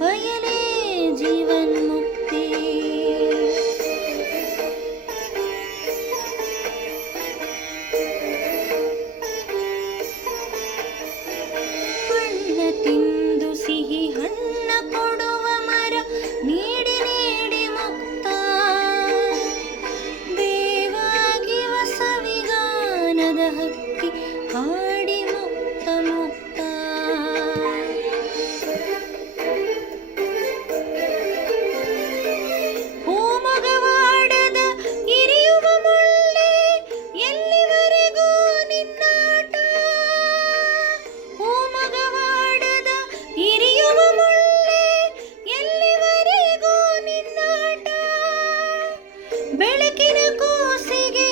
ಬಯಲೇ ಜೀವನ್ಮುಕ್ತಿ. ಹಣ್ಣ ತಿಂದು ಸಿಹಿ ಹಣ್ಣ ಕೊಡುವ ಮರ ನೀಡಿ ನೀಡಿ ಮುಕ್ತ. ದೇವಾಗಿವ ಸವಿಗಾನದ ಹಕ್ಕಿ ಹಾಡಿ ಮುಕ್ತ ಮುಕ್ತ. ಹೂಮೊಗವಾಡದ ಇರಿಯುವ ಮುಳ್ಳೆ ಎಲ್ಲಿವರೆಗೂ ನಿನ್ನಾಟ. ಹೂಮೊಗವಾಡದ ಇರಿಯುವ ಮುಳ್ಳೆ ಎಲ್ಲಿವರೆಗೂ ನಿನ್ನಾಟ. ಬೆಳಕಿನ ಕೂಸಿಗೆ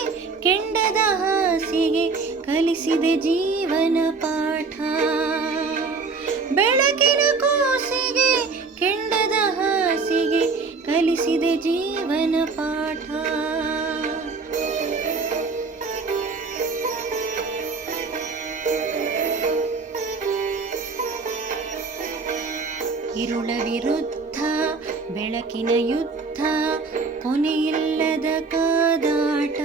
ಕೆಂಡದ ಹಾಸಿಗೆ ಕಲಿಸಿದೆ ಜೀವನ ಪಾಠ. ಬೆಳಕಿನ ಕೂಸಿಗೆ ಕೆಂಡದ ಹಾಸಿಗೆ ಕಲಿಸಿದೆ ಜೀವನ ಪಾಠ. ಇರುಳ ವಿರುದ್ಧ ಬೆಳಕಿನ ಯುದ್ಧ, ಕೊನೆಯಿಲ್ಲದ ಕಾದಾಟ.